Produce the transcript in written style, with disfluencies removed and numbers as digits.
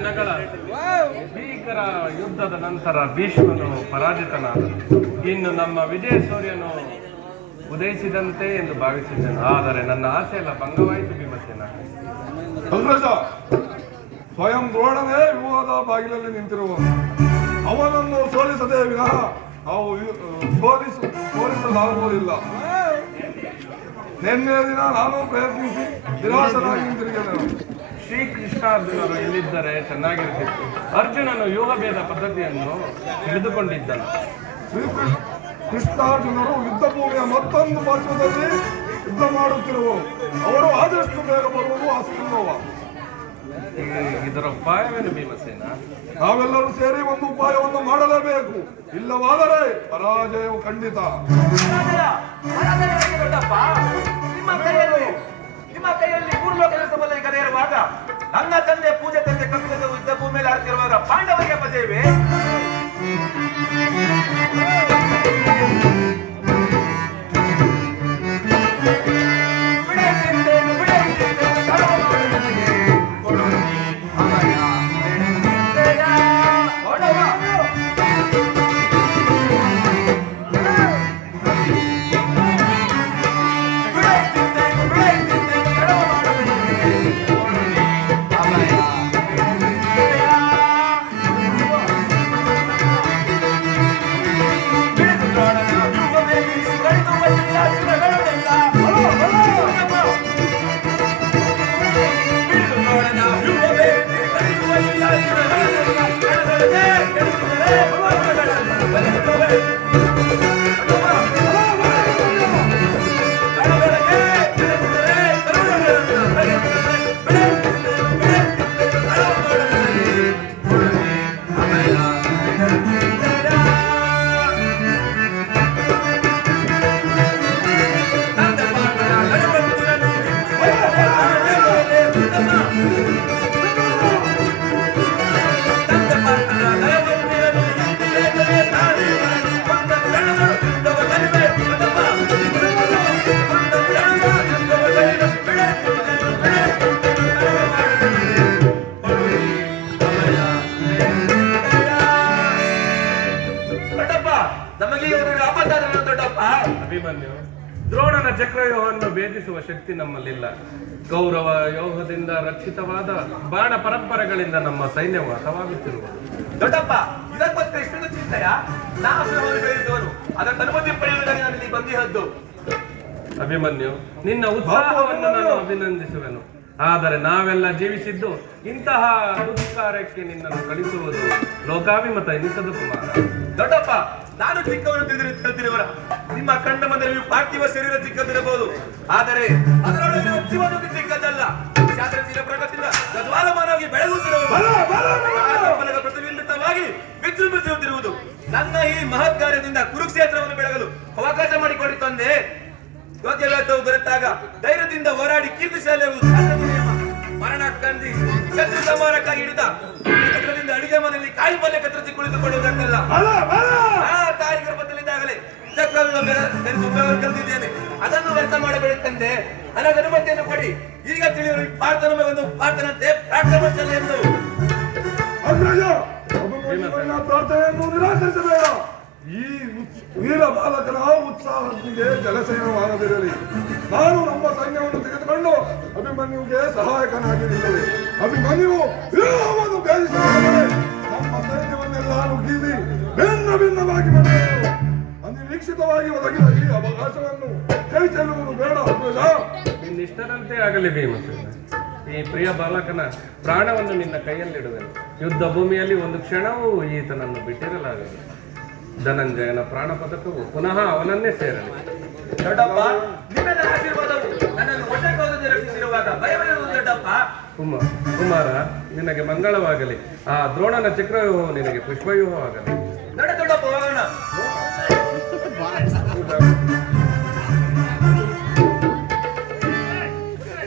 ದಿನಗಳ ಭೀಕರ ಯುದ್ಧದ ನಂತರ ಭೀಷ್ಮನು ಪರಾಜಿತನಾದ. ಇನ್ನು ನಮ್ಮ ವಿಜಯ ಸೂರ್ಯನು ಉದಯಿಸಿದಂತೆ ಎಂದು ಭಾವಿಸಿದ್ದನು. ಆದರೆ ನನ್ನ ಆಸೆ ಎಲ್ಲ ಭಂಗವಾಯಿತು ಭೀಮಸೇನ. ಸ್ವಯಂ ದ್ರೋಣನೇ ವಿವಾದ ಬಾಗಿಲಲ್ಲಿ ನಿಂತಿರುವನು. ಅವನನ್ನು ಸೋಲಿಸದೆ ವಿನಃ ನಾವು ಸೋಲಿಸಲಾಗುವುದಿಲ್ಲ. ನಿನ್ನೆ ದಿನ ನಾನು ಪ್ರಯತ್ನಿಸಿ ನಿರಾಶನಾಗಿ ಹಿಂತಿರುಗಿದೆನು. ಶ್ರೀಕೃಷ್ಣಾರ್ಜುನರು ಎಲ್ಲಿದ್ದರೆ ಚೆನ್ನಾಗಿರುತ್ತಿತ್ತು. ಅರ್ಜುನನು ವ್ಯೂಹಭೇದ ಪದ್ಧತಿಯನ್ನು ತಿಳಿದುಕೊಂಡಿದ್ದನು. ಕೃಷ್ಣಾರ್ಜುನರು ಯುದ್ಧ ಭೂಮಿಯ ಮತ್ತೊಂದು ಪಾರ್ಶ್ವದಲ್ಲಿ ಯುದ್ಧ ಮಾಡುತ್ತಿರುವರು. ಅವರು ಆದಷ್ಟು ಬೇಗ ಬರುವುದು ಅಸುಲಭ. ಇದರ ಉಪಾಯವೇನು ಭೀಮಸೇನ? ನಾವೆಲ್ಲರೂ ಸೇರಿ ಒಂದು ಉಪಾಯವನ್ನು ಮಾಡಲೇಬೇಕು. ಇಲ್ಲವಾದರೆ ಪರಾಜಯವು ಖಂಡಿತ. ನಿಮ್ಮ ಕೈಯಲ್ಲಿ ಮೂರು ಕೆಲಸ ಬಲ್ಲ ಕರೆ ಇರುವಾಗ, ನನ್ನ ತಂದೆ ಪೂಜೆ ತಂದೆ ಕಪಿಲದ ಯುದ್ಧ ಭೂಮಿಯಲ್ಲಿ ಆಡ್ತಿರುವಾಗ ಪಾಂಡವರಿಗೆ ಅಪಜಯವೇ? ಅಭಿಮನ್ಯು, ದ್ರೋಣನ ಚಕ್ರವ್ಯೂಹವನ್ನು ಭೇದಿಸುವ ಶಕ್ತಿ ನಮ್ಮಲ್ಲಿಲ್ಲ. ಕೌರವ ಯೋಗದಿಂದ ರಕ್ಷಿತವಾದ ಬಾಣ ಪರಂಪರೆಗಳಿಂದ ನಮ್ಮ ಸೈನ್ಯವು ಹತವಾಗುತ್ತಿರುವುದು. ದೊಡ್ಡಪ್ಪ, ಇದಕ್ಕೋಸ್ಕರ ಇಷ್ಟೊಂದು ಚಿಂತೆಯ? ನಾಶವನ್ನು ಬೆಳೆಸುವನು, ಅದಕ್ಕೆ ಅನುಮತಿ ಪಡೆಯುವುದಕ್ಕೆ ನಾನು ಇಲ್ಲಿ ಬಂದಿಹದ್ದು. ಅಭಿಮನ್ಯು, ನಿನ್ನ ಉತ್ಸಾಹವನ್ನು ನಾನು ಅಭಿನಂದಿಸುವೆನು. ಆದರೆ ನಾವೆಲ್ಲ ಜೀವಿಸಿದ್ದು ಇಂತಹ ದುಷ್ಕಾರ್ಯಕ್ಕೆ ನಿನ್ನನ್ನು ಕಳಿಸುವುದು ಲೋಕಾಭಿಮತ ಎನಿಸದು ಕುಮಾರ. ದೊಡ್ಡಪ್ಪ, ನಾನು ಚಿಕ್ಕವನ್ನು ತಿಳಿದಿರುವರ. ನಿಮ್ಮ ಕಂಡ ಮಂದಿರವು ಪಾರ್ಥಿವ ಶರೀರ ಚಿಕ್ಕದಿರಬಹುದು, ಆದರೆ ಅದರೊಳಗೆ ಜೀವನಕ್ಕೆ ಚಿಕ್ಕದಲ್ಲ. ಶಾಸ್ತ್ರಶೀಲ ಪ್ರಗತಿಯಿಂದ ಗದ್ವಾಲಮಾನವಾಗಿ ಬೆಳಗುತ್ತಿರುವುದು, ಪ್ರತಿಬಿಂಬಿತವಾಗಿ ವಿಜೃಂಭಿಸುತ್ತಿರುವುದು. ನನ್ನ ಈ ಮಹತ್ ಕಾರ್ಯದಿಂದ ಕುರುಕ್ಷೇತ್ರವನ್ನು ಬೆಳಗಲು ಅವಕಾಶ ಮಾಡಿಕೊಡಿ ತಂದೆ. ಯೋಗ್ಯವ್ಯಾಸವು ದೊರೆತಾಗ ಧೈರ್ಯದಿಂದ ಹೋರಾಡಿ ಕೀರ್ತಿಶಾಲೆ ಮರಣ ಕಂದಿ ಶತ್ರು ಸಂಹಾರಕ್ಕಾಗಿ ಹಿಡಿದ ಚಕ್ರದಿಂದ ಅಡಿಗೆ ಮನೆಯಲ್ಲಿ ಕಾಯಿ ಪಲ್ಯ ಕತ್ತರಿಸಿ ಕುಳಿತುಕೊಳ್ಳುವುದಕ್ಕಲ್ಲ. ತಾಯಿ ಗರ್ಭದಲ್ಲಿದ್ದಾಗಲೇ ಚಕ್ರವನ್ನು ಕಲಿತಿದ್ದೇನೆ. ಅದನ್ನು ವ್ಯರ್ಥ ಮಾಡಬೇಡಿ ತಂದೆ. ನನಗೆ ಅನುಮತಿಯನ್ನು ಕೊಡಿ. ಈಗ ತಿಳಿಯಲು ಪಾರ್ಥನ ಮಗನು ಪಾರ್ಥನಂತೆ ಪ್ರಾರ್ಥನೆ ಎಂದು ಪ್ರಾರ್ಥನೆಯನ್ನು ನಿರಾಕರಿಸಬೇಡ. ಈ ವೀರ ಬಾಲಕನ ಉತ್ಸಾಹಕ್ಕೆ ಜಲಸೇನವಾಗದಿರಲಿ. ನಾನು ನಮ್ಮ ಸೈನ್ಯವನ್ನು ತೆಗೆದುಕೊಂಡು ಅಭಿಮನ್ಯುಗೆ ಸಹಾಯಕನಾಗಿ ನಿಲ್ಲುವೆ. ಅಭಿಮನ್ಯುವು ವಿರೋಹವನ್ನು ಭೇದಿಸಿದರೆ ನಮ್ಮ ಸೈನ್ಯವನ್ನೆಲ್ಲ ನುಗ್ಗಿಸಿ ಭಿನ್ನವಾಗಿ ಮಾಡಬೇಕು. ಅನಿರೀಕ್ಷಿತವಾಗಿ ಒದಗಿದ ಈ ಅವಕಾಶವನ್ನು ಕೈ ಚೆಲ್ಲುವುದು ಬೇಡ. ನಿನ್ನಿಷ್ಟರಂತೆ ಆಗಲಿ ಭೀಮಸೇನ. ಈ ಪ್ರಿಯ ಬಾಲಕನ ಪ್ರಾಣವನ್ನು ನಿನ್ನ ಕೈಯಲ್ಲಿಡುವೆನು. ಯುದ್ಧ ಭೂಮಿಯಲ್ಲಿ ಒಂದು ಕ್ಷಣವೂ ಈತನನ್ನು ಬಿಟ್ಟಿರಲಾಗದು. ಧನಂಜಯನ ಪ್ರಾಣ ಪದಕವು ಪುನಃ ಅವನನ್ನೇ ಸೇರಲಿ. ದೊಡ್ಡಪ್ಪ, ನಿಮ್ಮೆಲ್ಲ ಆಶೀರ್ವಾದವು ನನ್ನನ್ನು ಒಟ್ಟೆ ರಕ್ಷಿಸಿರುವಾಗ ಭಯವಿರುವುದು ದೊಡ್ಡಪ್ಪ. ಕುಮಾರ, ನಿನಗೆ ಮಂಗಳವಾಗಲಿ. ಆ ದ್ರೋಣನ ಚಕ್ರವ್ಯೂಹವು ನಿನಗೆ ಪುಷ್ಪವ್ಯೂಹವಾಗಲಿ. ದೊಡ್ಡಪ್ಪ ಹೋಗೋಣ.